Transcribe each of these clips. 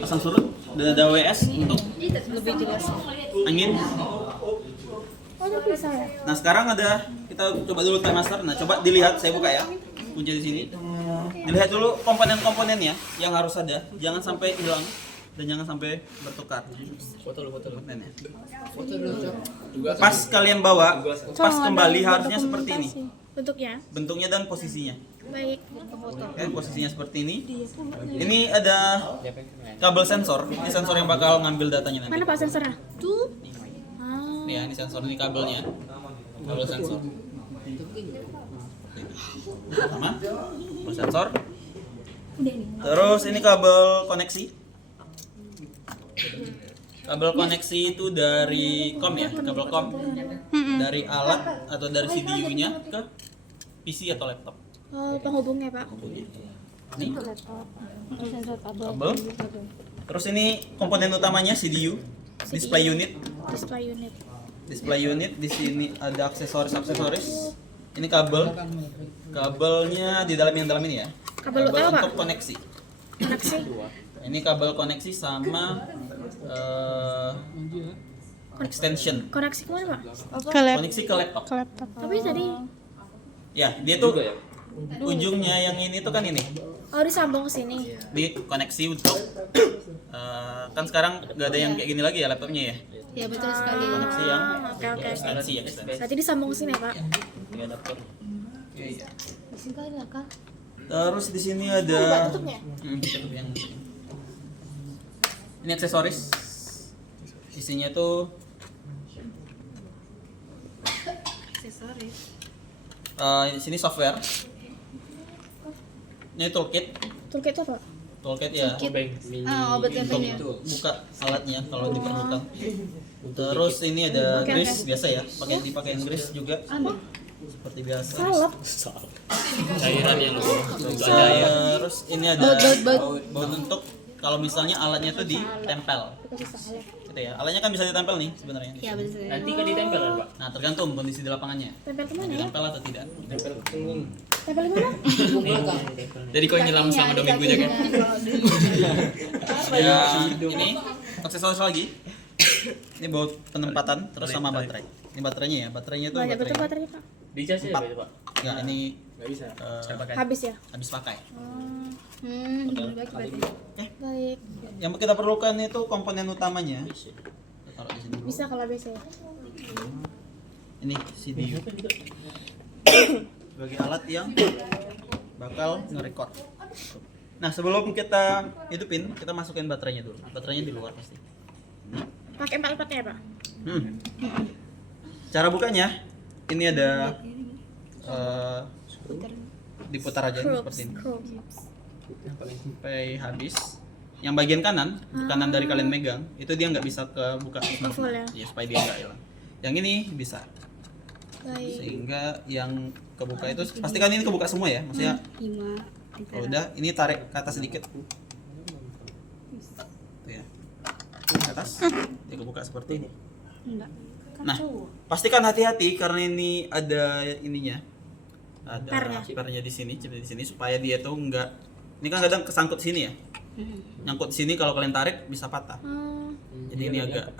pasang surut, dan ada WS untuk Lebih jelas. angin. Oh, ini bisa ya? Nah sekarang ada, kita coba dulu Time Master. Nah coba dilihat, saya buka ya kunci di sini. Dilihat dulu komponen-komponennya yang harus ada, jangan sampai hilang dan jangan sampai bertukar. Foto dulu. Komponennya. Foto dulu, Cok. Pas kalian bawa, pas kembali harusnya seperti ini. Bentuknya. Bentuknya dan posisinya. Baik. Oke, posisinya seperti ini. Ini ada kabel sensor. Ini sensor yang bakal ngambil datanya nanti. Mana Pak sensornya? Tuh. Nih ya, ini sensor, ini kabelnya. Kabel sensor. Sama. Kabel sensor. Terus ini kabel koneksi. Kabel koneksi itu dari kom ya, kabel kom. Dari alat atau dari CDU-nya ke PC atau laptop. Oh, penghubungnya Pak. Ini kabel. Terus ini komponen utamanya CDU, display unit. Display unit. Display unit di sini ada aksesoris. Ini kabel. Kabelnya di dalam yang dalam ini ya. Kabel utama, Pak? untuk koneksi. Koneksi. Ini kabel koneksi sama extension. Koneksi kemana Pak? Koneksi ke laptop. Tapi tadi Ya, dia tuh ujungnya yang ini tuh kan ini. oh disambung ke sini. Di koneksi untuk kan sekarang nggak ada yang kayak gini lagi ya laptopnya ya. Ya betul sekali. Koneksi yang Oke. ekstensi ya. Berarti disambung ke sini ya Pak. Tiga adapter. Iya. Disingkat lah Kak. Terus di sini ada tutupnya? tutup yang ini aksesoris. Isinya tuh Aksesoris. di sini software. Ini toolkit. Toolkit apa? Toolkit ya. Obat campaign ya. Buka alatnya kalau diperlukan. Terus ini ada grease biasa ya, dipakai grease juga. Seperti biasa. Salep. Cairan yang Terus ini ada baut untuk kalau misalnya alatnya tuh ditempel. Gitu ya. Alatnya kan bisa ditempel nih sebenarnya. Iya betul. nanti kan ditempel kan, Pak? Nah, tergantung kondisi di lapangannya. Tempel kemana ya? Ditempel atau tidak. Tempel punggung. Tempel di mana? Jadi kau nyelam selama 2 minggu aja kan? Ya, ini aksesoris lagi. Ini baut penempatan terus sama baterai. Ini baterainya ya. Baterainya tuh Banyak betul baterai. baterainya Pak. Bisa sih Empat. itu, Pak. Ya, ini Enggak bisa. Saya pakai. Habis ya? habis pakai. Baik berarti. Baik. Yang kita perlukan itu komponen utamanya. Taruh di sini. Bisa kalau bisa ya. Ini CDU. Sebagai alat yang bakal nge-record. Nah, sebelum kita hidupin, kita masukin baterainya dulu. Baterainya di luar pasti. Pakai 4-4 ya Pak? Cara bukanya, ini ada diputar aja nih, seperti ini sampai habis. Yang bagian kanan dari kalian megang, itu dia nggak bisa kebuka Full ya? ya, supaya dia nggak hilang. Yang ini bisa, Baik. sehingga yang kebuka itu pastikan ini kebuka semua ya, maksudnya. Kalau udah, ini tarik ke atas sedikit. Tuh ya. Ke atas, dia kebuka seperti ini. Nah, pastikan hati-hati karena ini ada ininya. Ada spare-nya di sini, chipnya di sini supaya dia tuh enggak. Ini kan kadang kesangkut sini ya. Nyangkut sini kalau kalian tarik bisa patah. Jadi ini agak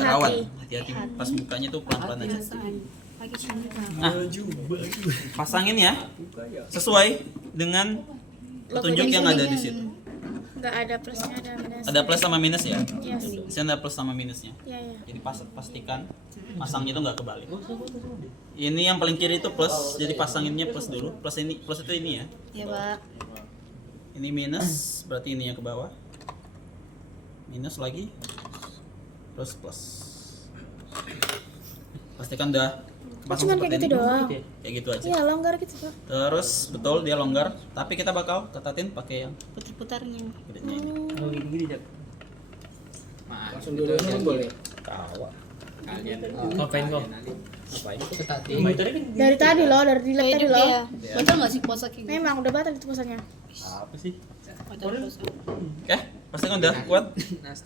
rawan. Hati-hati pas bukanya tuh pelan-pelan aja. Nah, pasangin ya sesuai dengan petunjuk yang ada di situ. Enggak ada plusnya, ada minus. Ada plus sama minus ya. Yes. Di sini ada plus sama minusnya. Iya. Jadi pastikan pasangnya itu nggak kebalik. Ini yang paling kiri itu plus, jadi pasanginnya plus dulu. Plus itu ini ya. Iya Pak. Ini minus, berarti ini yang ke bawah. Minus lagi, plus. Pastikan udah pasang Cuman seperti kayak gitu ini. doang. Kayak gitu aja. Iya longgar gitu Pak. Terus betul dia longgar, tapi kita bakal ketatin pakai yang Putar-putarnya. gedenya ini. Oh, gini Jak. Langsung dulu boleh. Tawa. Kalian ngapain kok? Ngapain kok ketati? Dari tadi loh, dari di lab tadi loh. Batal nggak sih puasa kayak gitu? Memang udah batal itu puasanya. Apa sih? Batal puasa. Oke, pastikan udah kuat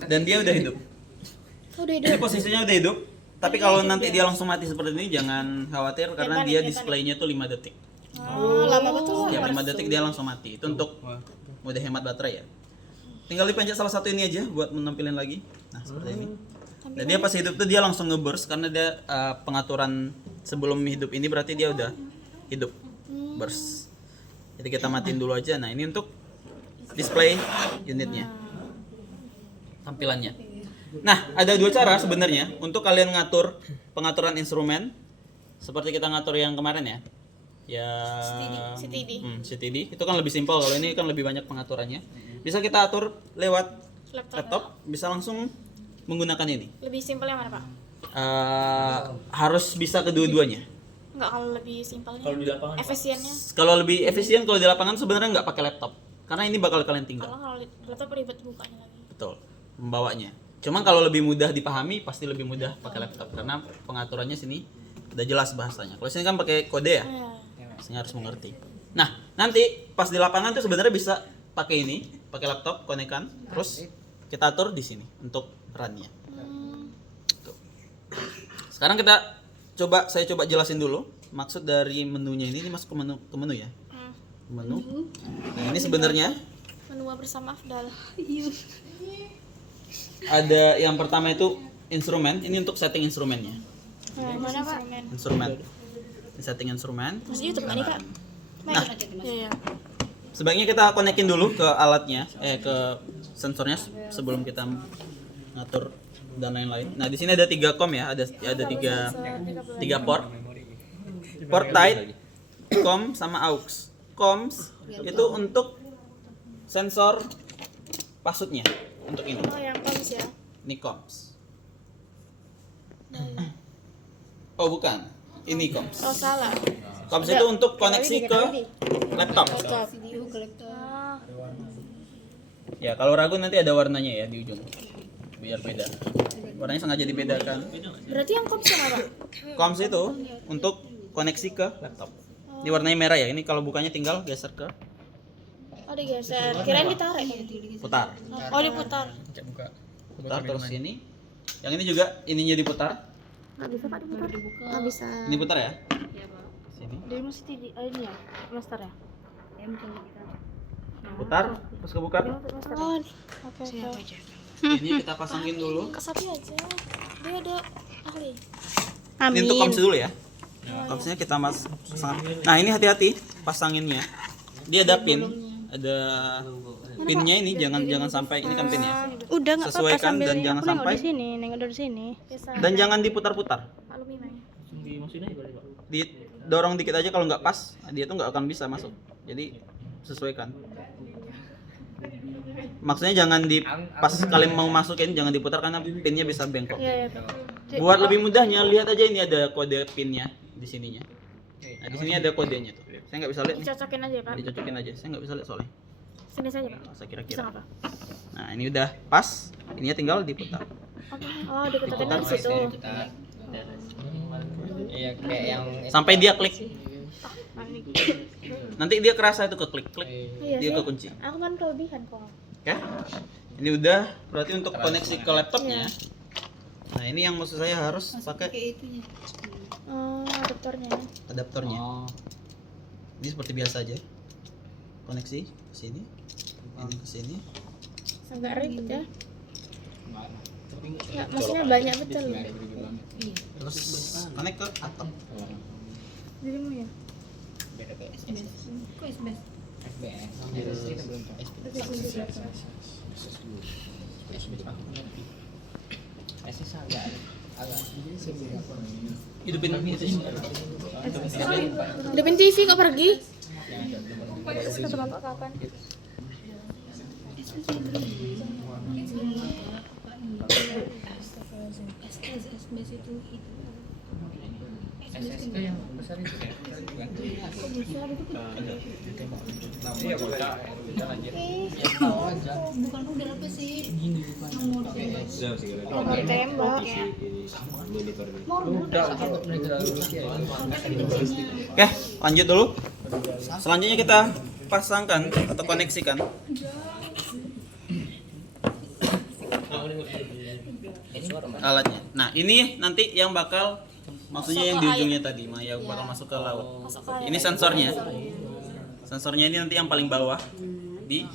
dan dia udah hidup. Udah Ini posisinya udah hidup. Tapi kalau nanti dia langsung mati seperti ini jangan khawatir karena dia displaynya tuh 5 detik. Oh, lama betul. Setiap 5 detik dia langsung mati. Itu untuk mode hemat baterai ya. tinggal dipencet salah satu ini aja buat menampilin lagi. Nah, seperti ini. Dan dia pas hidup tuh dia langsung nge-burst karena dia pengaturan sebelum hidup ini berarti dia udah hidup burst. Jadi kita matiin dulu aja. Nah, ini untuk display unitnya. Tampilannya. Nah, ada dua cara sebenarnya untuk kalian ngatur pengaturan instrumen seperti kita ngatur yang kemarin ya. Ya CTD. Itu kan lebih simpel, kalau ini kan lebih banyak pengaturannya. Bisa kita atur lewat laptop, bisa langsung menggunakan ini. Lebih simpel yang mana, Pak? Harus bisa kedua-duanya. Enggak, kalau lebih simpelnya. Kalau di lapangan Efisiennya. Kalau lebih efisien kalau di lapangan sebenarnya nggak pakai laptop. Karena ini bakal kalian tinggal. Kalau laptop ribet bukanya lagi. Betul. Membawanya. Cuma kalau lebih mudah dipahami pasti lebih mudah pakai laptop karena pengaturannya sini udah jelas bahasanya. Kalau sini kan pakai kode ya. Sehingga harus mengerti. Nah, nanti pas di lapangan tuh sebenarnya bisa pakai ini, pakai laptop, konekkan, terus kita atur di sini untuk run-nya. Tuh. Sekarang saya coba jelasin dulu maksud dari menunya ini masuk ke menu ya. Menu. Nah, ini sebenarnya Menu bersama Afdal. ada yang pertama itu instrumen. Ini untuk setting instrumennya. Mana, Pak? Instrumen. Setting instrumen. Masih YouTube kan nih, Kak? Nah, Iya. sebaiknya kita konekin dulu ke alatnya, ke sensornya sebelum kita ngatur dan lain-lain. Nah, di sini ada 3 COM ya, ada tiga port. Port tight, COM sama AUX. COMS itu untuk sensor pasutnya, untuk ini. Oh, yang coms ya. Ini COMS. Oh, bukan. Ini COMS. Oh, salah. COMS itu untuk koneksi ke laptop. Video kolektor. Ya, kalau ragu nanti ada warnanya ya di ujung. Biar beda. Warnanya sengaja dibedakan. Berarti yang coms yang apa? COMS itu untuk koneksi ke laptop. Ini warnanya merah ya. Ini kalau bukanya tinggal geser ke Oh, digeser. Kirain ditarik. putar. Oh, diputar. Putar terus sini. Yang ini juga ininya diputar. Nggak bisa, Pak, diputar. Nggak bisa. Ini putar ya. Iya, Pak. Sini. Dari mesti di ini ya, master ya. Putar terus kebuka. Oh, oke. Ini kita pasangin dulu. Ke sapi aja. Dia ada ahli. Ini untuk COMS dulu ya. COMS-nya kita pasang. Nah, ini hati-hati pasanginnya. Dia ada pin. Ada pinnya ini jangan sampai ini kan pin ya. Udah nggak apa-apa Sesuaikan sambil dan jangan aku nengok sampai di sini, nengok dari sini. dan jangan diputar-putar. Aluminium. Didorong dikit aja, kalau nggak pas dia tuh nggak akan bisa masuk. Jadi sesuaikan. Maksudnya jangan pas kalian mau masukin jangan diputar karena pinnya bisa bengkok. Iya, iya. Buat lebih mudahnya lihat aja ini ada kode pinnya di sininya. Nah, di sini ada kodenya tuh. Saya nggak bisa lihat nih. Dicocokin aja ya, Pak. Dicocokin aja. Saya nggak bisa lihat soalnya. Sini saja, Pak. Saya Bisa kira-kira. nggak, Pak? Nah, ini udah pas. Ininya tinggal diputar. Oke. Oh, diputerin dari situ. Iya, kayak yang Sampai dia klik. Nanti dia kerasa itu ke klik. Iya Dia sih. kekunci. Aku kan kelebihan kok. Oke. Ini udah berarti untuk koneksi ke laptopnya. Nah, ini yang maksud saya harus pakai Kayak itunya. Oh, adaptornya. adaptornya. Ini seperti biasa aja. Koneksi ke sini. Ini ke sini. Agak ribet ya. Ya, maksudnya banyak betul. Terus connect ke atap. Dirimu ya. Kok SBS? Hidupin itu. Hidupin TV kok pergi? Kata bapak kapan? SBS itu SSD yang besar itu ya. bukan udah apa sih? Nomor Nomor tembak. Oke, lanjut dulu. Selanjutnya kita pasangkan atau koneksikan alatnya. Nah, ini nanti yang bakal maksudnya yang di ujungnya tadi, yang bakal masuk ke laut. Ini sensornya. Sensornya ini nanti yang paling bawah di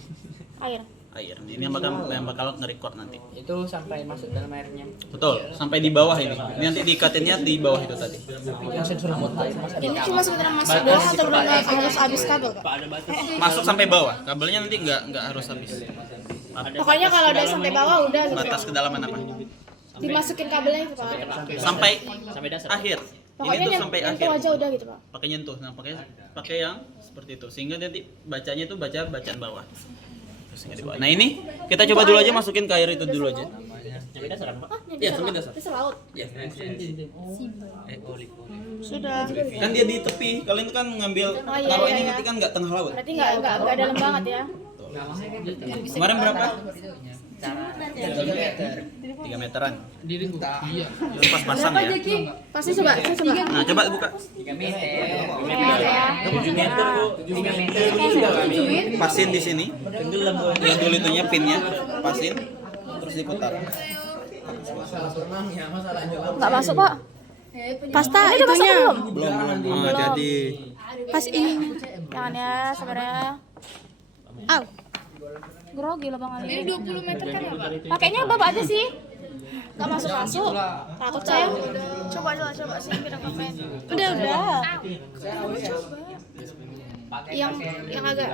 Air. air. Ini yang bakal nge-record nanti. Itu sampai masuk dalam airnya. Betul, sampai di bawah ini. Ini nanti diikatinnya di bawah itu tadi. Yang sensor air masa Ini cuma sekedar masuk doang atau benar harus habis kabel kak? Masuk sampai bawah. Kabelnya nanti nggak harus habis. Pokoknya kalau udah sampai bawah udah gitu. Batas kedalaman apa? Dimasukin kabelnya itu pak. Sampai dasar. akhir. Pokoknya Ini tuh yang sampai itu akhir. aja udah gitu pak. Pakai nyentuh. Nah, pakai yang seperti itu. Sehingga nanti bacanya itu bacaan bawah. Terus nggak di bawah. Nah, ini kita coba dulu aja masukin ke air itu dulu aja. Sampai dasar apa? Ah, Iya, sampai dasar. Dasar laut. Sudah. Kan dia di tepi. Kalian tuh kan ngambil iya, taruh iya, ini iya. nanti kan nggak tengah laut. Berarti nggak dalam banget ya? Kemarin berapa? 3 3 meteran. Iya. Itu pas pasang ya. Pasti coba, saya coba. Nah, coba buka. 3 meter. Ya. 7 meter kok. 3 meter. Pasin di sini. Lihat dulu itunya pinnya. Pasin. Terus diputar. Nggak masuk pak. Pasta itunya. Belum. Oh, jadi Pas ini. Jangannya sebenarnya. Aw. Grogi lah bang Ali. Ini 20 meter kan ya pak? Pakainya bapak aja sih. Nggak masuk. Takut saya. Coba sih kita pakai. Udah. Yang agak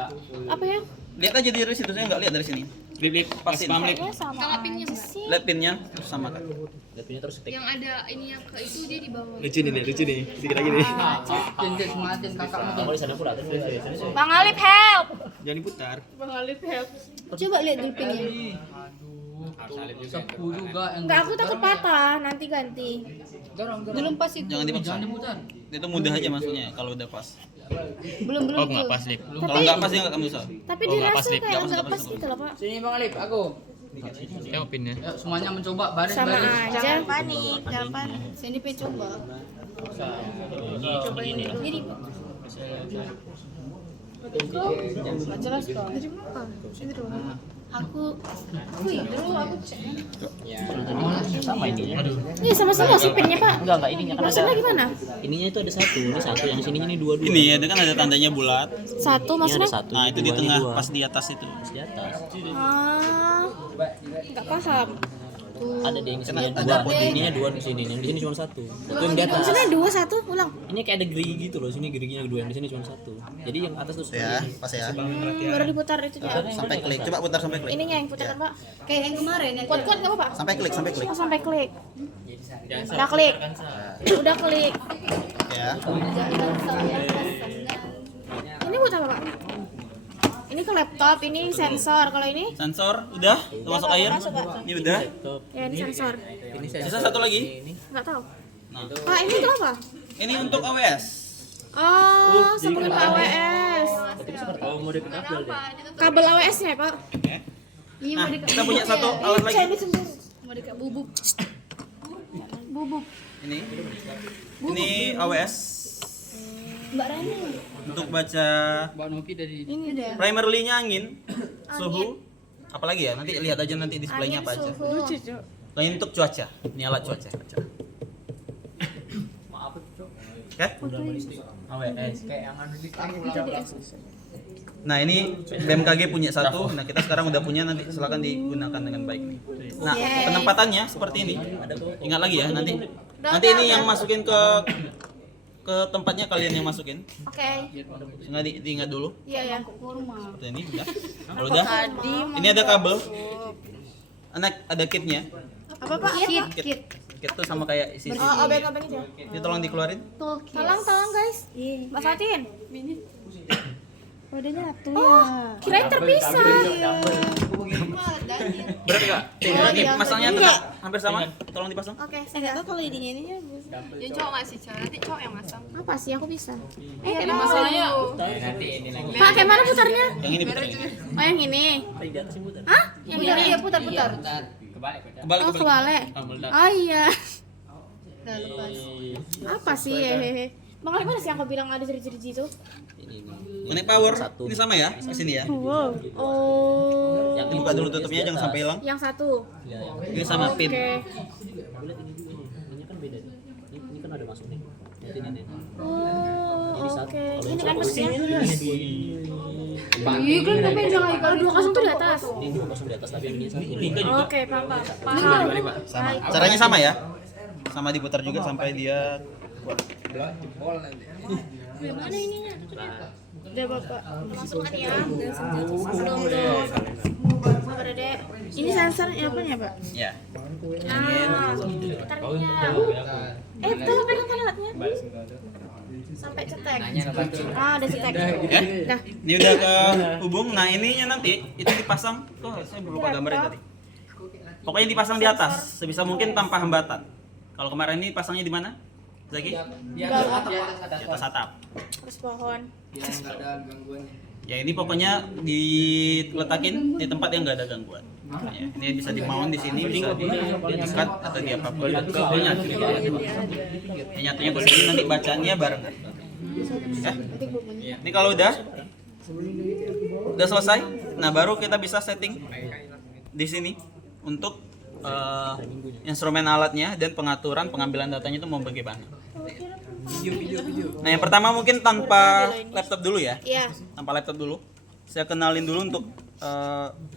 apa ya? lihat aja dari situ, saya nggak lihat dari sini. Lip Pasin. Kayaknya sama. Kalau pinnya sih. Lihat pinnya terus sama kan. Lapinnya terus stick. Yang ada ini yang ke itu dia di bawah. Lucu nih, sedikit lagi nih. Jendet semangatin kakakmu. Kamu di sana pula terus dari sana. Bang Alip help. Jangan diputar. Bang Alif help. Coba lihat dulu pinnya. Sepuh juga yang Enggak, aku takut patah. Nanti ganti. Belum pas itu. Jangan dipaksa. diputar. Itu mudah aja masuknya kalau udah pas. Belum Oh, nggak pas, Lip. Kalau nggak pas ya nggak kamu usah. Tapi Oh, nggak dirasa pas, Lip. kayak Nggak pas, nggak nggak pas pas. gitu loh pak. Sini Bang Alip, aku. Tengok pinnya. Yuk, semuanya mencoba baris. Sama aja. Jangan panik. Sini pe coba. Coba ini. Jadi jelas kok. Aku dulu aku cek. Sama ini. Aduh. Ini sama-sama sih pinnya pak. Enggak ininya kan ada. Maksudnya gimana? Ininya itu ada satu, ini satu, yang sininya ini dua. Ini ya, itu kan ada tandanya bulat. Satu Ini ada maksudnya? satu. Nah, itu di dua, ini tengah dua. pas di atas itu. Pas di atas. Nggak paham. Ada di yang sini Ada dua, ininya dua di sini, yang di sini cuma satu. Itu yang di atas. Maksudnya 2, 1, ulang. Ini kayak ada gerigi gitu loh, sini geriginya dua, yang di sini cuma satu. Jadi yang atas tuh Ya, pas ya. Baru diputar itunya. Sampai klik. Coba putar sampai klik. Ininya yang putar pak. Kayak yang kemarin ya. Kuat-kuat nggak apa-apa? Sampai klik, sampai klik. Oh, sampai klik. Udah klik. Udah klik. Ya. Ini buat apa pak? Ini ke laptop, ini sensor. Kalau ini? Sensor udah, tuh masuk air. masuk, Pak. Ini udah. Ya ini sensor. Sisa satu lagi. Nggak tahu. Nah, Pak ini untuk apa? ini untuk AWS. Oh, seperti AWS. Oh, mau deket kabel deh. Kabel AWS-nya ya pak? Iya Nah, kita punya satu alat lagi. mau dekat bubuk. Bubuk. Ini. Ini AWS Mbak Rani. untuk baca Mbak Novi dari Ini deh. primarily-nya angin, suhu, apalagi ya? Nanti lihat aja nanti displaynya apa aja. Lucu. Lain untuk cuaca. Ini alat cuaca. Kan? AWS. kayak yang anu di Nah, ini BMKG punya satu. Nah, kita sekarang udah punya, nanti silakan digunakan dengan baik nih. Nah, penempatannya seperti ini. Ingat lagi ya, nanti ini yang masukin ke tempatnya, kalian yang masukin. Oke. Nggak diingat dulu. Iya ya. Seperti ini udah. Kalau udah, ini ada kabel. Ada kitnya. Apa pak? Kit. Kit tuh sama kayak isi. Oh, obeng-obeng itu. Ini tolong dikeluarin. Tolong guys. Mbak Fatin. Udah nyatu ya. Kirain terpisah. Berat enggak? Ini pasangnya tetap hampir sama. Tolong dipasang. Oke, saya nggak tahu kalau ininya Ya cowok nggak sih cowok. Nanti cowok yang masang. apa sih? Aku bisa. Jadi masalahnya. nanti ini lagi. Pak, kayak mana putarnya? Yang ini putar ini. Oh, yang ini. Hah? Yang ini? Iya putar. Kebalik Kebalik, Oh, kebalik. Oh iya. Nah, lepas. Apa sih? Hehehe. Bang Ali, mana sih yang kau bilang ada jerit-jerit itu? Connect power. Ini sama ya? Ke sini ya. Wow. Oh. Yang buka dulu tutupnya jangan sampai hilang. Yang satu. Ini sama pin. Oke. Ini kan beda nih. Ini kan ada masuk nih. Ini nih. Oh, Ini satu. oke. Kalau Ini yang kan satu pesnya. ini dua. Iya kan tapi jangan Kalau 2-0 tuh di atas. Ini 2-0 di atas tapi ini 1. Oke, paham. Sama. Caranya sama ya. Sama diputar juga sampai dia kuat. Gimana ininya? Udah Bapak. Masukkan ya. Belum. Sabar Dek. Ini sensor apa ya, Pak? Ya. Putarnya. Betul pegang kan alatnya? Sampai cetek. Udah cetek. Ya. Dah. Ini udah ke hubung. Nah, ininya nanti itu dipasang. Tuh, saya belum lupa gambarnya tadi. Pokoknya dipasang di atas sebisa mungkin tanpa hambatan. Kalau kemarin ini pasangnya di mana? Zaki? Di atas Di atas atap. Terus pohon. Biar nggak ada gangguannya. Ya ini pokoknya diletakin di tempat yang nggak ada gangguan. Ya, ini bisa dimount di sini, bisa diikat atau di apapun. Ini nyatunya ke sini, nanti bacaannya bareng. Ya. Ini kalau udah selesai, nah baru kita bisa setting di sini untuk instrumen alatnya dan pengaturan pengambilan datanya itu mau bagaimana. Nah yang pertama mungkin tanpa laptop dulu ya. Iya. Tanpa laptop dulu. Saya kenalin dulu untuk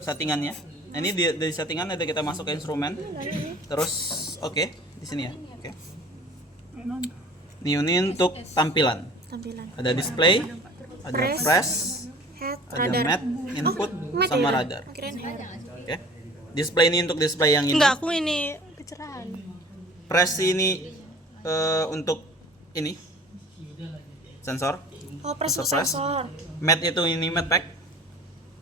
settingannya. Nah ini dari settingan ada kita masuk ke instrumen. Terus oke, di sini ya. Oke. Ini untuk tampilan. Ada display, ada press, Head, ada radar. mat, input, Mat sama ya? radar. Kirain head. Oke. Display ini untuk display yang ini. Enggak, aku ini pencerahan. Press ini untuk ini sensor. Oh, press Sensor untuk press. sensor. Mat itu ini mat pack.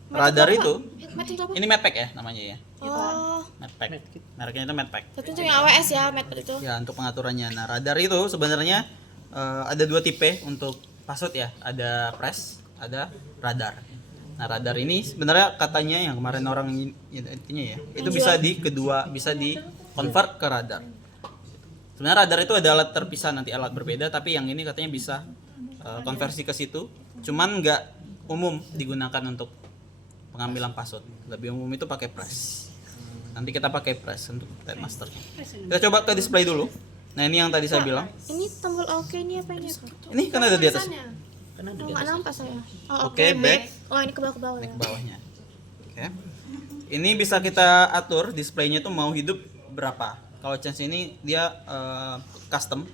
Radar itu Mat itu apa? ini mat pack ya namanya ya. Oh, Mat pack. Mereknya itu mat pack. itu tuh yang AWS ya, mat itu. Ya untuk pengaturannya. Nah radar itu sebenarnya ada dua tipe untuk password ya. Ada press, ada radar. Nah radar ini sebenarnya katanya yang kemarin orang intinya ya itu bisa di convert ke radar. Sebenarnya radar itu ada alat terpisah nanti alat berbeda tapi yang ini katanya bisa konversi ke situ. Cuman nggak umum digunakan untuk pengambilan password. Lebih umum itu pakai press. Nanti kita pakai press untuk type master. Kita coba ke display dulu. Nah ini yang tadi saya bilang. Ini tombol oke ini apa ini? Ini kan ada di atas. Oh, nggak nampak saya. Oh, Oke, back. Oh, ini ke bawah Naik ya. ke bawahnya. Oke. Ini bisa kita atur displaynya tuh mau hidup berapa. Kalau chance ini dia custom.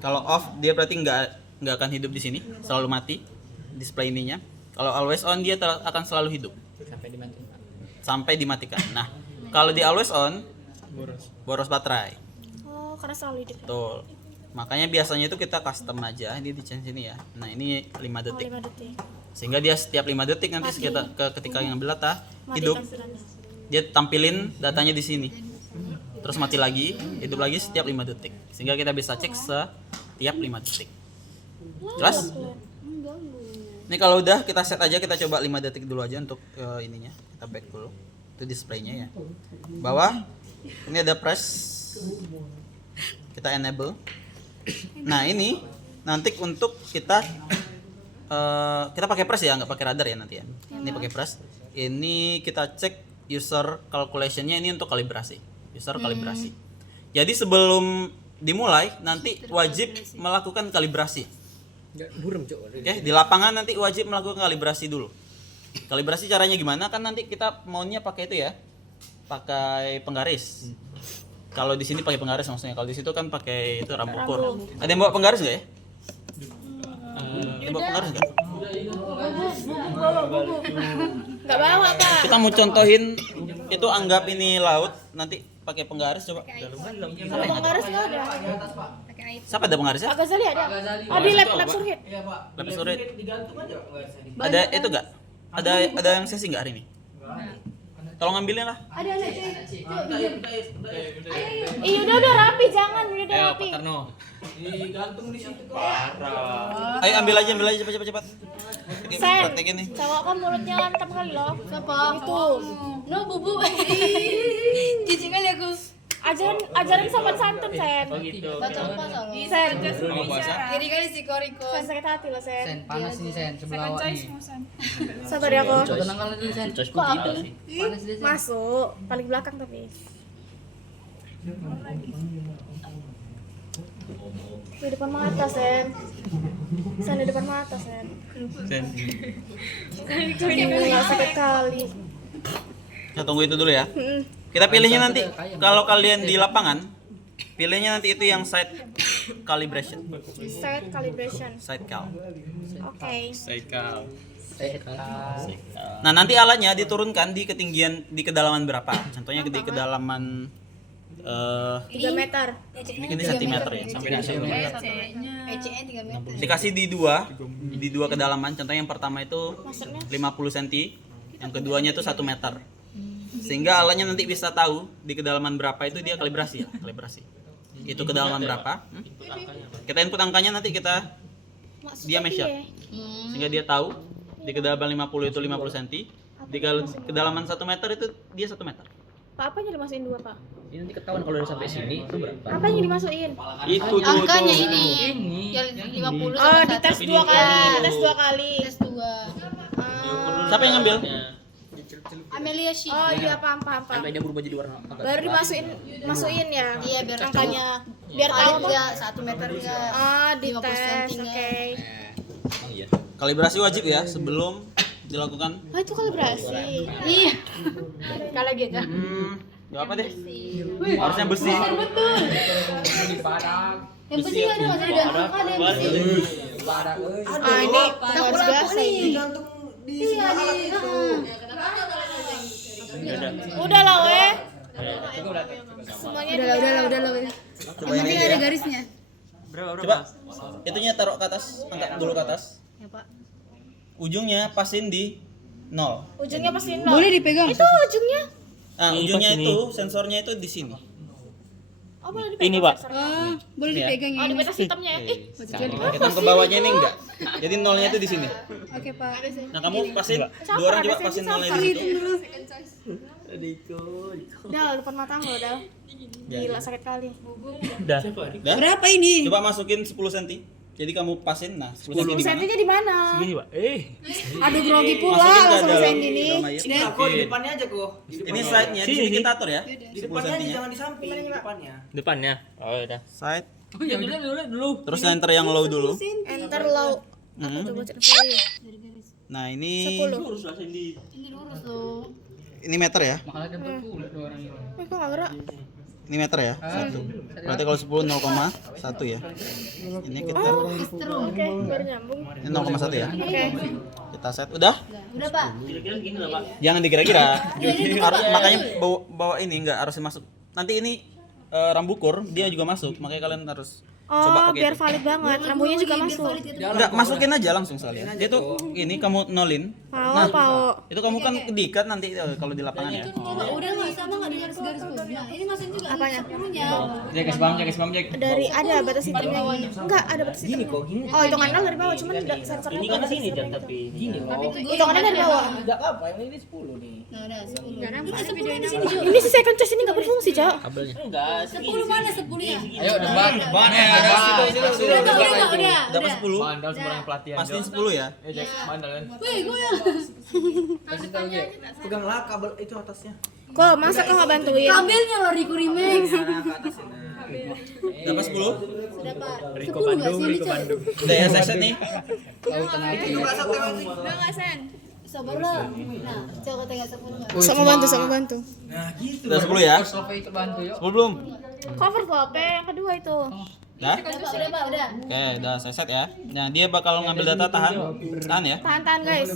Kalau off dia berarti nggak akan hidup di sini, selalu mati display ininya. Kalau always on dia akan selalu hidup sampai dimatikan. Nah, kalau di always on boros baterai. Oh, karena selalu hidup. Betul. Makanya biasanya itu kita custom aja ini di chance ini ya. Nah, ini 5 Oh, detik. 5 detik. Sehingga dia setiap 5 detik nanti Mati. ketika ngambil data Mati hidup, tampilannya. dia tampilin datanya di sini. Terus mati lagi, hidup lagi setiap 5 detik. Sehingga kita bisa cek setiap 5 detik. Jelas? Ini kalau udah kita set aja, kita coba 5 detik dulu aja untuk ininya. Kita back dulu. Itu displaynya ya. Bawah ini ada press. Kita enable. Nah, ini nanti untuk kita pakai press ya, nggak pakai radar ya nanti ya. Ini pakai press. Ini kita cek user calculation-nya ini untuk kalibrasi. User kalibrasi. Jadi sebelum dimulai nanti wajib melakukan kalibrasi. Oke, di lapangan nanti wajib melakukan kalibrasi dulu. Kalibrasi caranya gimana? Kan nanti kita maunya pakai itu ya. Pakai penggaris. Kalau di sini pakai penggaris maksudnya. Kalau di situ kan pakai itu rambu ukur. Ada yang bawa penggaris enggak ya? Ada yang bawa penggaris enggak? Enggak bawa, Pak. Kita mau contohin itu anggap ini laut, nanti pakai penggaris coba. Kalau penggaris enggak ada. Siapa ada penggarisnya? Pak Ghazali ada. Oh, di lab surhid. Lapis surit. Ada itu enggak? Ada yang sesi enggak hari ini? Tolong ambilin lah. Ada cuy. Iya, udah rapi, jangan udah rapi. Ayo ambil aja cepat. Sen, Praktekin nih. cowok kan mulutnya mantap kali loh. Siapa? Itu. No, bubu. Cici kali aku. Ajarin sopan santun, Sen. Baca apa salah? Sen, Kiri kali si Koriko. Sen sakit hati loh, Sen. Sen panas ini Sen sebelah awak nih. Sabar ya, kok. Tenang kali dulu Sen. Kok api? Panas dia Sen. Masuk, paling belakang tapi. Di depan mata, Sen. Sen di depan mata, Sen. Sen. Gila, sakit kali. Kita tunggu itu dulu ya. Kita pilihnya nanti kalau kalian di lapangan, pilihnya nanti itu yang side calibration. Side calibration. Side cal. Oke. Cycle. Nah, nanti alatnya diturunkan di ketinggian di kedalaman berapa? Contohnya di kedalaman 3 meter. ini centimeter ya, sampai di centimeter. PC-nya 3 meter. Dikasih di dua kedalaman. Contohnya yang pertama itu 50 cm, yang keduanya itu 1 meter. Sehingga alatnya nanti bisa tahu di kedalaman berapa itu dia kalibrasi ya, kalibrasi. Itu kedalaman berapa? Kita input angkanya nanti dia measure. Sehingga dia tahu di kedalaman 50 itu 50 cm, di kedalaman 1 meter itu dia 1 meter. Pak, apa yang dimasukin 2, Pak? Ini nanti ketahuan kalau udah sampai sini itu berapa. Apa yang dimasukin? Itu Angkanya ini. Yang 50 Oh, sama dites 1. 2 kali, dites 2 kali. Tes 2. Siapa yang ngambil? Amelia sih. Oh iya, paham. Sampai dia berubah jadi warna. Baru masukin ya. Iya, biar angkanya. Biar tahu apa? enggak 1 meter enggak. Oh, 50 dites. cm-nya. Oke. Oh iya. Kalibrasi wajib ya sebelum dilakukan. Oh, itu kalibrasi. Iya. Kalau gitu. Gak apa deh. Harusnya besi. Yang penting ada enggak ada gantung ada yang besi. Ah, ini harus biasa ini. Iya, Udah lah, weh. Semuanya udah. Coba yang ini Ada ya. garisnya. Coba itunya taruh ke atas, angkat dulu ke atas. Ya, Pak. Ujungnya pasin di 0. ujungnya pasti nol. Boleh dipegang. Itu ujungnya. Nah, ujungnya itu sensornya itu di sini. Oh, boleh dipegang. Ini, Pak. Boleh Ini ya. dipegang Oh, ya. di batas hitamnya ya. Ih, Hitam ke bawahnya ini enggak. Jadi nolnya itu di sini. Oke, Pak. Nah, kamu pasin dua orang coba pasin nolnya di situ. Dal, depan mata lo, Dal. Gila, sakit kali. Dah? Berapa ini? Coba masukin 10 cm. Jadi kamu pasin, nah 10 cm di mana? Sentinya di mana? Gini, Pak. Aduh, grogi pula Masukin ke langsung dalam sen gini. dalam air. Kok di depannya aja kok. Ini side-nya, di sini kita atur ya. Di 10 depannya aja, cm-nya. jangan di samping, di depannya. Depannya. Oh, udah. Side. Oh, yang dulu. Terus enter yang low dulu. Enter low. Coba cek dulu. Nah, ini 10. Ini lurus loh. ini meter ya. Malah dapat pula 2 orang ini. Kok enggak gerak? Ini meter ya. 1. Berarti kalau 10 0,1 ya. Ini kita Oke, baru nyambung. ini 0,1 ya. Oke. Kita set. Udah? Udah, Pak. Jangan dikira-kira. Makanya bawa ini enggak harus masuk. Nanti ini rambukur dia juga masuk. Makanya kalian harus coba Oh, pakai biar itu. valid banget. Rambunya juga masuk. Enggak, masukin aja langsung sekalian. Dia tuh ini kamu nolin. Mau, Pao. Itu kamu kan diikat nanti kalau di lapangan ya. Udah enggak sama enggak di garis-garis pun. Nah, ini masukin juga. Apanya? Sepuluhnya. Cek. Dari ada batas hitamnya. Enggak, ada batas hitamnya. Oh, hitungan nol dari bawah, cuman sensornya ini kan sini jam tapi. Hitungannya dari bawah. Enggak apa-apa, ini 10 nih. Nah, udah 10. Ini 10 di sini juga. Ini si second chest ini enggak berfungsi, Cak. Kabelnya. 10 mana 10-nya? Ayo debat. Udah, udah. Dapat 10. Bandel sembarang pelatihan. Pastiin 10 ya. Bandel kan. Wih, gue ya. Peganglah kabel itu atasnya. Kok masa kau enggak bantuin? Kabelnya lo Riku Remix. Dapat 10. Sudah, Pak. Riko 10 enggak Bandung, sih ini, Riko Coy? Bandung. Udah ya saya set nih. Sabar lah. Nah, coba tengok 10 enggak? Sama bantu. Nah, gitu. Udah 10 ya. Slope itu bantu yuk. 10 belum? Cover flop yang kedua itu. Dah? Udah, Pak, udah. Oke, udah saya set ya. Nah, dia bakal ngambil data tahan ya. Tahan-tahan, guys.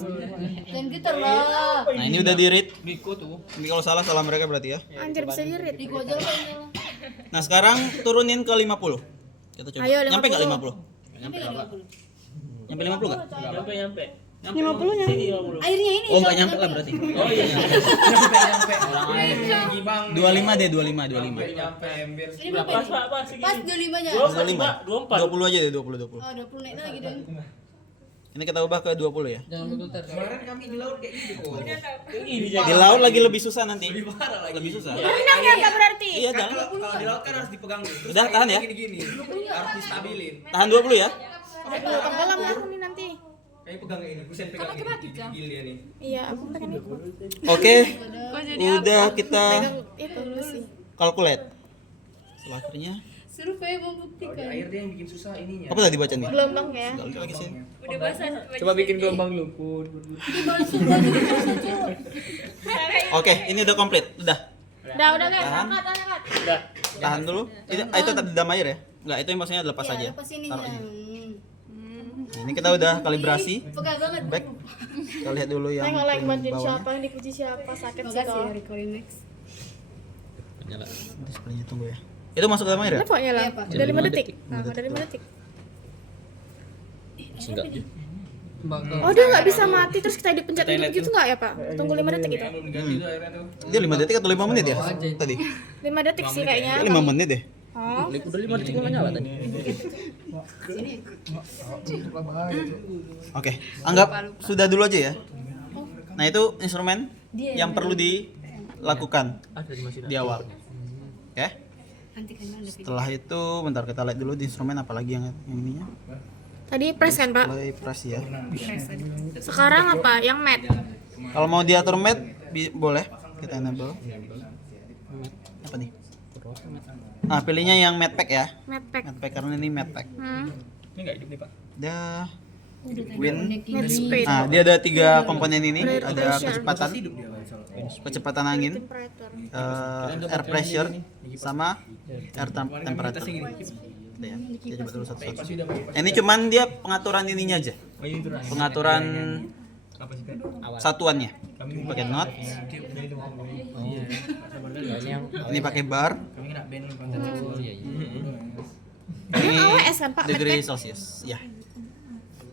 Dan gitu lah. Nah, ini udah di read. Riko tuh. Ini kalau salah mereka berarti ya. Anjir bisa di-read. Riku aja lah ini lah. Nah, sekarang turunin ke 50. Kita coba. Ayo, Nyampe enggak 50? 50? Nyampe 50 enggak? 50 nya. Airnya ini. Oh, enggak nyampe lah berarti. Oh iya. Gibang. 25 deh, 25. Nyampe ember. Ini berapa? Pas 25 aja. 25. 20 aja deh, 20. Oh, 20 naik lagi dong. Ini kita ubah ke 20 ya. Jangan bergetar. Kemarin kami di laut kayak gitu kok. Di laut lagi lebih susah nanti. Lebih susah. Renang ya enggak berarti? Iya, Kan jangan. kalau di laut kan harus dipegang nih. Terus Udah, tahan ya. Gini-gini. Harus distabilin. Tahan 20 ya. Aduh, tenggelam aku nih nanti. Kayak pegang ini, Kusen pegang ini. Gigil dia nih. Iya, aku pengen ikut. Oke. Udah kita Itu besi. calculate. Setelah akhirnya Survei membuktikan. Air dia yang bikin susah ininya. Apa tadi baca nih? Gelombang ya. Lagi sini. Udah basah. Coba bikin gelombang lumpur. Oke, ini udah komplit. Udah. Udah guys, Tahan. angkat. Udah. Tahan dulu. Itu tadi dalam air ya? Enggak, itu yang maksudnya lepas aja. Lepas ini. Taruh ini. Ini kita udah kalibrasi. Pegal banget. Back. Kita lihat dulu yang Tengok lah yang bantuin bawahnya. siapa, yang dipuji siapa, sakit sih Makasih kok. ya Recording Max. Nyala. Displaynya tunggu ya. Itu masuk ke dalam air ya? Ini pokoknya lah. Iya, Pak. Udah 5 5 detik. detik. Nah, udah 5 detik. Enggak. Oh, dia nggak bisa mati terus kita dipencet hidup gitu nggak ya, Pak? Tunggu 5 detik gitu. Belum diganti tuh airnya tuh. Dia 5 detik atau 5 menit ya? Tadi. 5 detik sih kayaknya. Dia 5 menit deh. Oh, Udah 5 detik nggak nyala tadi. Oke, anggap sudah dulu aja ya. Nah, itu instrumen yang perlu dilakukan Ada di masih di awal. Oke. Nanti kan ada video. Setelah itu bentar kita lihat dulu di instrumen apalagi yang ininya. tadi press kan, Pak? Mulai press ya. Sekarang apa? Yang matte. Kalau mau diatur matte boleh kita enable. Apa nih? Ah, pilihnya yang matte pack ya. Matte pack. Matte pack karena ini matte pack. Ini enggak hidup nih, Pak. Dah win. Matte speed. Nah, dia ada 3 komponen ini, Air ada pressure. kecepatan angin, Temperature. air pressure, sama air temperature. Ya, kita coba dulu satu-satu. Ini cuman dia pengaturan ininya aja, pengaturan satuannya. Pakai not, ini pakai bar, Ini ini AWS kan, Pak? degree Celsius. Ya,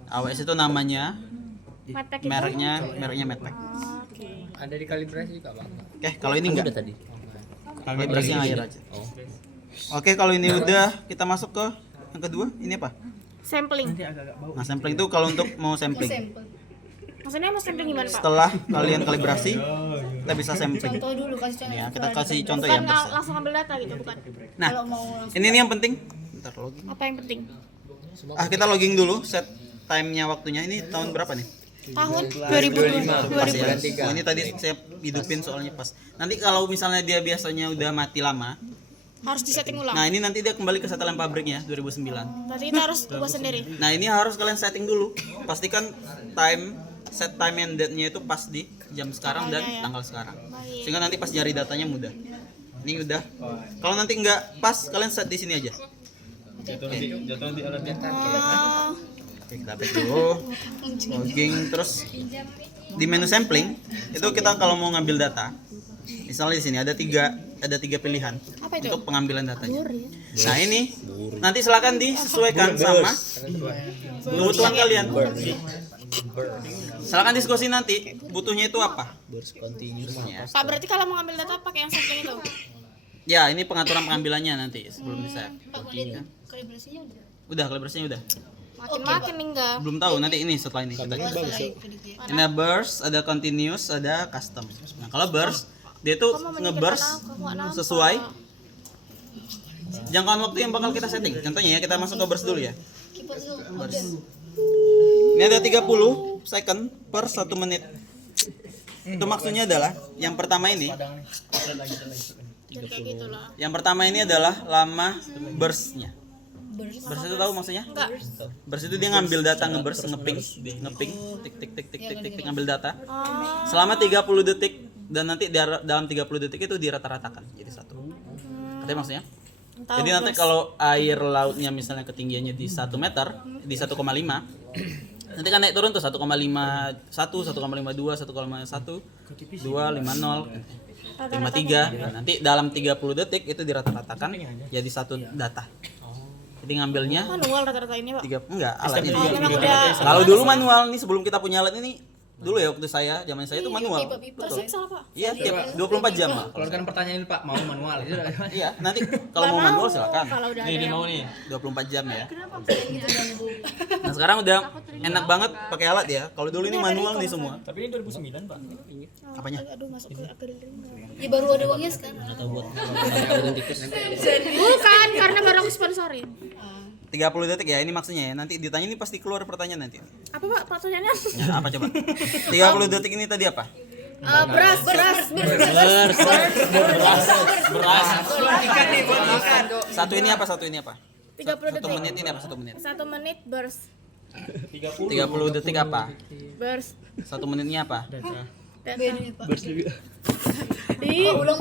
AWS itu namanya, Matte pack itu. mereknya Medpack. Oke. Ada di kalibrasi juga, Bang. Oke, kalau ini Udah enggak, tadi. kalibrasi yang air aja. Oh. Oke, kalau ini udah, kita masuk ke yang kedua. Ini apa? Sampling. Nah, sampling itu kalau untuk mau sampling. Sampel. Maksudnya mau sampling gimana, Pak? Setelah kalian kalibrasi, kita bisa sampling. Contoh dulu kasih contoh. Ya, kita kasih contoh Bukan yang persen. langsung ambil data gitu, bukan? Nah, Kalau mau langsung ini nih yang penting. Bentar login. Apa yang penting? Kita logging dulu, set time-nya waktunya. Ini tahun berapa nih? Tahun 2002. Pas ya. 2000. Oh, ini tadi saya hidupin soalnya pas. Nanti kalau misalnya dia biasanya udah mati lama, Harus disetting ulang. nah ini nanti dia kembali ke setelan pabriknya 2009. Berarti kita harus ubah sendiri. Nah, ini harus kalian setting dulu. Pastikan set time and date-nya itu pas di jam sekarang dan Tanggalnya ya. tanggal sekarang. Baik. Sehingga nanti pas nyari datanya mudah. Ini udah. Kalau nanti nggak pas, kalian set di sini aja. Oh, Oke, kita back dulu. Logging terus di menu sampling itu kita kalau mau ngambil data, misalnya di sini ada tiga pilihan Apa itu? untuk pengambilan datanya. Nah, ini nanti silakan disesuaikan sama kebutuhan kalian. Silakan diskusi nanti butuhnya itu apa. Burst continuous Ya. Pak, berarti kalau mau ngambil data pakai yang sampling itu? Ya, ini pengaturan pengambilannya nanti sebelum di save. Pak lihat kalibrasinya udah. Udah, kalibrasinya udah. Makin-makin nih enggak. Belum tahu nanti ini setelah ini. Kita ini ada burst, ada continuous, ada custom. Nah, kalau burst dia tuh ngeburst sesuai jangkauan waktu yang bakal kita setting. Contohnya ya, kita masuk ke burst dulu ya. Kipas dulu. Burst. Ini ada 30 second per 1 menit. Itu maksudnya adalah yang pertama ini. Jadi kayak gitulah. Yang pertama ini adalah lama burst-nya. Burst itu tahu maksudnya? Enggak. Burst itu dia ngambil data ngeburst, ngeping, tik tik tik tik tik tik tik ngambil data Oh, selama 30 detik dan nanti dalam 30 detik itu dirata-ratakan jadi satu. Artinya maksudnya? tahu. Jadi nanti kalau air lautnya misalnya ketinggiannya di 1 meter, di 1,5, nanti kan naik turun tuh 1,51, 1,52, 1,1, 2, 50, 53. Nah, nanti dalam 30 detik itu dirata-ratakan jadi satu data. Jadi ngambilnya manual rata-rata ini, Pak. 3 enggak alatnya. Oh, memang udah. Kalau dulu manual nih sebelum kita punya alat ini dulu ya waktu zaman saya itu manual. Tersiksa, Pak. Iya, tiap 24 jam lah. Keluarkan pertanyaan ini, Pak, mau manual itu. Iya, nanti kalau mau manual silakan. Kalau udah Ini ada mau nih. 24 jam ya. Nah, sekarang udah enak banget pakai alat ya. Kalau dulu ini manual nih semua. Tapi ini 2009, Pak. Apanya? aduh masuk ke akademi. Ya baru ada uangnya sekarang. Bukan, karena baru aku sponsorin. 30 detik ya, ini maksudnya ya. Nanti ditanya ini pasti keluar pertanyaan nanti. Apa, Pak? Pertanyaannya? Ya, apa coba? 30 detik ini tadi apa? Beras. Beras. Ikan nih, buat ikan. Satu ini apa? 30 1 detik. menit ini apa? 1 menit. 1 menit burst. 30 detik apa? Burst. 1 menitnya apa? Ulang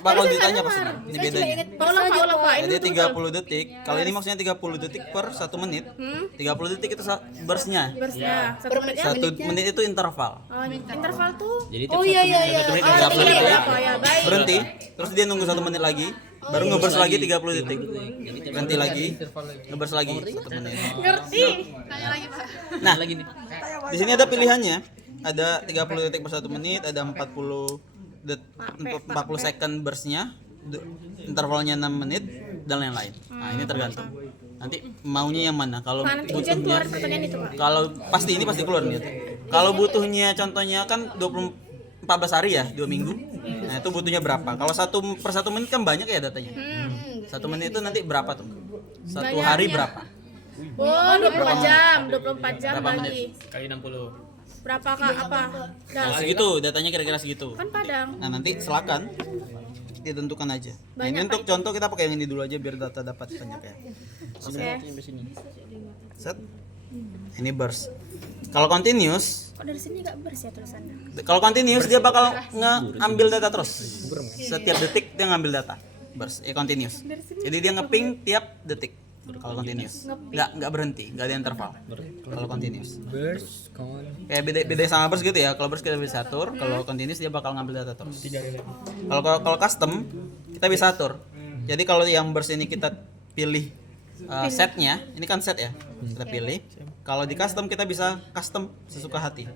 Bakal ditanya pas ini bedanya. Ulang Pak. Jadi 30 detik. Kalau ini maksudnya 30 detik per 1 menit. 30 detik itu burstnya. Burstnya. 1 menitnya. 1 menit itu interval. Interval tuh. Jadi Oh iya. 30 detik. Ya, baik. Berhenti, terus dia nunggu 1 menit lagi, baru ngeburst lagi 30 detik. Berhenti lagi, ngeburst lagi 1 menit. Ngerti? Nah, di sini ada pilihannya. Ada 30 detik per 1 menit, ada 40 second burstnya, intervalnya 6 menit dan lain-lain. Nah, ini tergantung. Nanti maunya yang mana? Kalau Nanti hujan keluar butuhnya, pertanyaan itu Pak. kalau pasti keluar nih. Kalau butuhnya contohnya kan 14 hari ya, 2 minggu. Nah, itu butuhnya berapa? Kalau per 1 menit kan banyak ya datanya. 1 menit itu nanti berapa tuh? 1 hari berapa? Oh, 24 jam Berapa lagi. kali 60. Berapa Kak? Apa? Nah, segitu, datanya kira-kira segitu. Kan Padang. Nah, nanti silakan ditentukan aja. Nah, ini untuk contoh kita pakai yang ini dulu aja biar data dapat banyak ya. Oke. Set. Ini burst. Kalau continuous, Kok dari sini enggak burst ya tulisannya? kalau continuous dia bakal ngambil data terus. Setiap detik dia ngambil data. Burst, continuous. Jadi dia ngeping tiap detik. Kalau continuous, nggak berhenti, nggak ada interval. Kalau continuous, kayak beda sama burst gitu ya. Kalau burst kita bisa atur, kalau continuous dia bakal ngambil data terus. Kalau custom kita bisa atur. Jadi kalau yang burst ini kita pilih setnya, ini kan set ya, kita pilih. Kalau di custom kita bisa custom sesuka hati.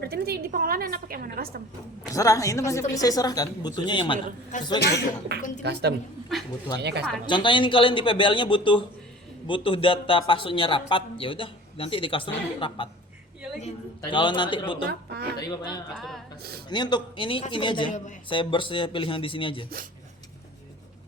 Berarti nanti di pengolahan enak pakai yang mana custom? Terserah, ini masih saya serahkan. Butuhnya yang mana? Sesuai kebutuhan. Custom. Kebutuhannya custom. Contohnya ini kalian di PBL-nya butuh data passwordnya rapat, ya udah nanti di custom rapat. Kalau nanti butuh, Tadi bapaknya ini untuk ini aja. Saya pilih yang di sini aja.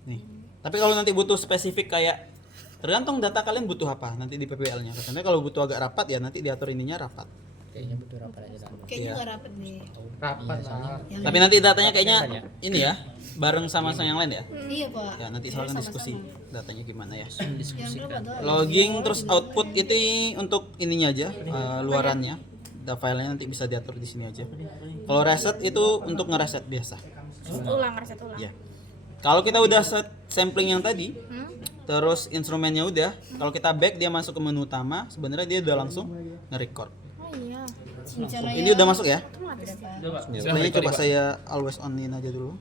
Nih. Tapi kalau nanti butuh spesifik kayak tergantung data kalian butuh apa nanti di PBL-nya. Katanya kalau butuh agak rapat ya nanti diatur ininya rapat. kayaknya butuh rapat aja. Kayaknya nggak rapet deh. Rapat lah. Tapi nanti datanya kayaknya ini ya, bareng sama yang lain ya. Iya Pak. Ya nanti silakan diskusi datanya gimana ya. Yang berapa tuh? Logging terus output itu untuk ininya aja, luarannya. Data filenya nanti bisa diatur di sini aja. Kalau reset itu untuk ngereset biasa. Reset ulang. Ya. Kalau kita udah set sampling yang tadi, terus instrumennya udah, kalau kita back dia masuk ke menu utama, sebenarnya dia udah langsung nge-record. Oh iya. Ini udah masuk ya? Otomatis. Ya, pokoknya coba saya always on-in aja dulu.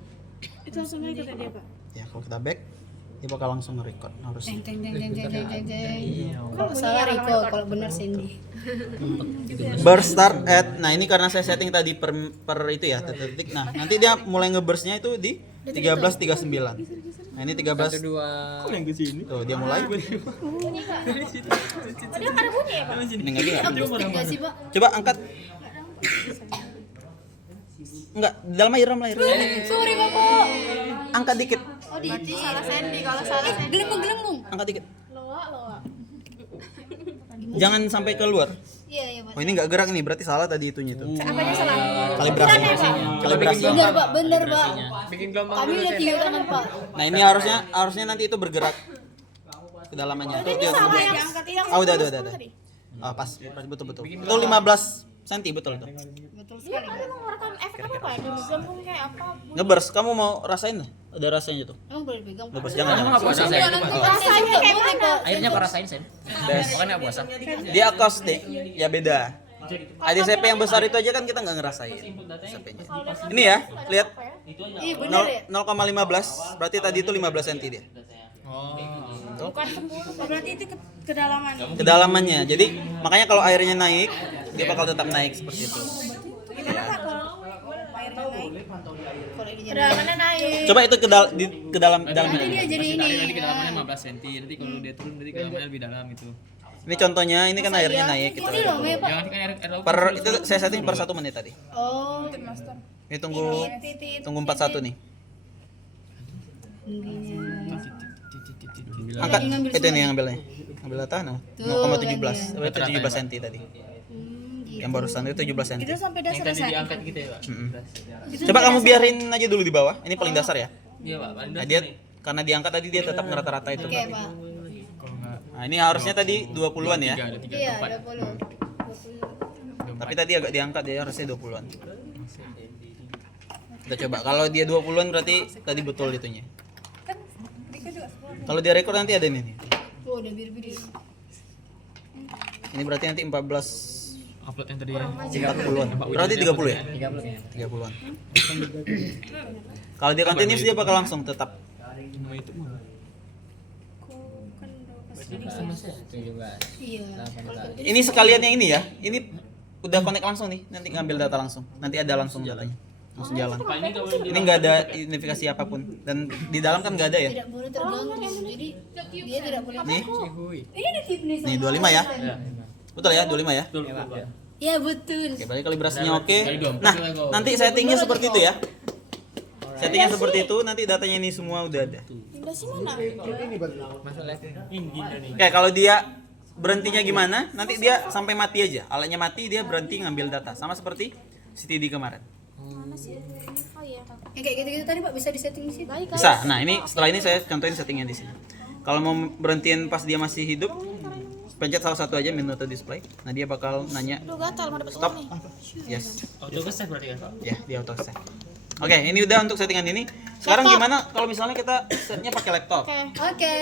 Itu langsung ikut dia Pak. Ya, kalau kita back dia bakal langsung nge-record harusnya. Teng. Kalau salah Riko, kalau benar Cindy. Burst start at, nah ini karena saya setting tadi per itu ya, detik. Nah, nanti dia mulai nge-burstnya itu di 13.39. Nah, ini 13. Tuh, dia mulai. Tadi kan ada bunyi ya Pak? Ini enggak dia. Enggak sih Pak? Coba angkat. Enggak, dalam air. Sorry Bapak. Angkat dikit. Oh di itu salah Sandy, kalau salah Sandy. Gelembung. Angkat dikit. Loa. Jangan sampai keluar. Iya Pak. Oh, ini enggak gerak nih, berarti salah tadi itunya tuh. Apanya salah? Kalibrasi. Bener Pak. Bikin gelombang Kami udah 3 tangan Pak. Nah, ini harusnya nanti itu bergerak kedalamannya. Tuh, dia Salah yang diangkat yang udah. Oh, pas betul. Itu 15 cm betul tuh. Betul dia sekali. kan emang ngerekam efek apa Pak? Dia gelembung kayak apa? Ngeburst, kamu mau rasain? Ada rasanya tuh. Emang boleh pegang Pak? Ngeburst jangan. Nggak puasa saya itu, Pak. Rasanya kayak mana? Airnya kok rasain, Sen? Bukan nggak puasa. Dia akustik, ya beda. ADCP yang besar itu aja kan kita nggak ngerasain. ADCP-nya. Ini ya, lihat Iya bener ya. 0,15, berarti tadi itu 15 cm dia. Bukan 10. Berarti itu kedalaman. Kedalamannya. Jadi makanya kalau airnya naik, dia bakal tetap naik seperti itu. Gimana Pak kalau airnya naik? Kalau ini jadi Kedalamannya naik. Coba itu ke dalam nanti dia jadi ini. Nanti kedalamannya 15 cm. Nanti kalau dia turun berarti kedalamannya lebih dalam itu. Ini contohnya, ini kan airnya naik gitu. Ini loh Me Pak. Jangan kan air laut. Itu saya setting per 1 menit tadi. Oh. Ini tunggu 41 nih. Angkat itu ini yang ngambilnya. Ngambil data no. 0,17. Berarti 17 cm tadi. Yang barusan itu 17 cm. Itu sampai Yang dasar tadi saya. diangkat gitu ya, Pak. Coba kamu biarin aja dulu di bawah. Ini paling dasar ya. Iya, Pak. Paling Nah, dasar dia nih. karena diangkat tadi dia tetap ngerata-rata itu. Oke, Pak. Kalau enggak Nah, ini harusnya tadi 20-an ya. ada 3 Iya, tempat. 20. Tapi tadi agak diangkat ya, harusnya 20-an. Kita coba. Kalau dia 20-an berarti tadi betul itunya. Kalau dia rekor nanti ada nih. Oh, udah biru-biru. Ini berarti nanti 14 Upload yang tadi ya. 40-an. Berarti 30 ya? 30-an. Kalau dia kontinus dia bakal langsung tetap. Iya. Ini sekalian yang ini ya. Ini udah connect langsung nih. Nanti ngambil data langsung. Nanti ada langsung datanya. Langsung jalan. Pak, ini kalau Ini nggak ada identifikasi apapun. Dan di dalam kan nggak ada ya. Tidak boleh terganggu. Jadi dia tidak boleh. Nih, Ini ada tip nih. nih 25 ya. Betul ya, 25 ya. betul, Pak. Ya betul. Oke, berarti kalibrasinya oke. Nah, nanti settingnya seperti itu ya. Settingnya seperti itu, nanti datanya ini semua udah ada. Pindasi mana? Masalahnya ini nih. Oke, kalau dia berhentinya gimana? Nanti dia sampai mati aja. Alatnya mati, dia berhenti ngambil data. Sama seperti CTD kemarin. Mana sih? Oh iya. Yang kayak gitu-gitu tadi Pak bisa disetting di situ. Baik, Bisa. Nah, ini setelah ini saya contohin settingnya di sini. Kalau mau berhentiin pas dia masih hidup, pencet salah satu aja menu auto display. Nah, dia bakal nanya Aduh gatal mau dapat stop. uang nih. Yes. Auto save berarti kan, Pak? Ya, dia auto save. Oke, ini udah untuk settingan ini. Sekarang gimana kalau misalnya kita setnya pakai laptop? Oke. Oke.